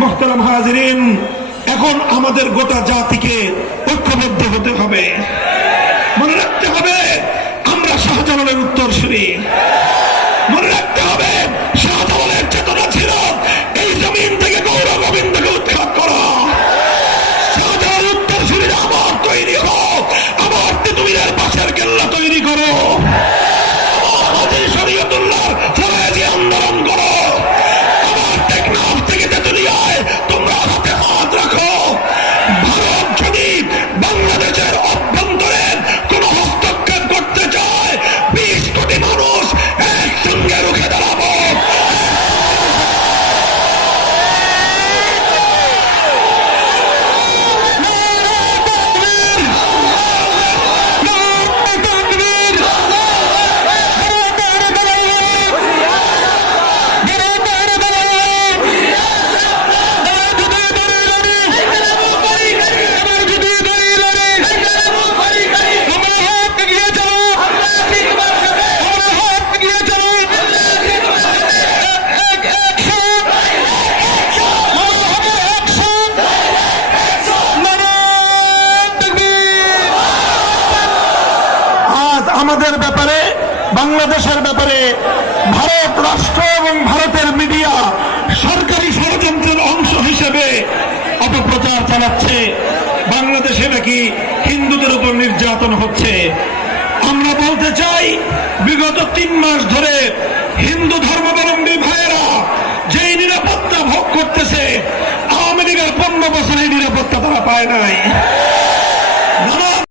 মোহতারাম হাজিরিন এখন আমাদের গোটা জাতিকে ঐক্যবদ্ধ হতে হবে। মনে রাখতে হবে, আমরা শাহজালালের উত্তরসূরি। মনে রাখতে হবে, শাহজালালের চেতনা ছিল, এই জমিন থেকে গৌর গোবিন্দকে উৎখাত করা। শাহজালাল উত্তরসূরিরা আবার তৈরি হোক আবার তিতুমিরের পাশের কেল্লা তৈরি করো। আমাদের ব্যাপারে, বাংলাদেশের ব্যাপারে, ভারত রাষ্ট্র এবং ভারতের মিডিয়া সরকারি ষড়যন্ত্রের অংশ হিসেবে অপপ্রচার চালাচ্ছে। বাংলাদেশে নাকি হিন্দুদের উপর নির্যাতন হচ্ছে। আমরা বলতে চাই, বিগত তিন মাস ধরে হিন্দু ধর্মাবলম্বী ভাইয়েরা যেই নিরাপত্তা ভোগ করতেছে, আওয়ামী লীগের পনেরো বছর এই নিরাপত্তা তারা পায় নাই।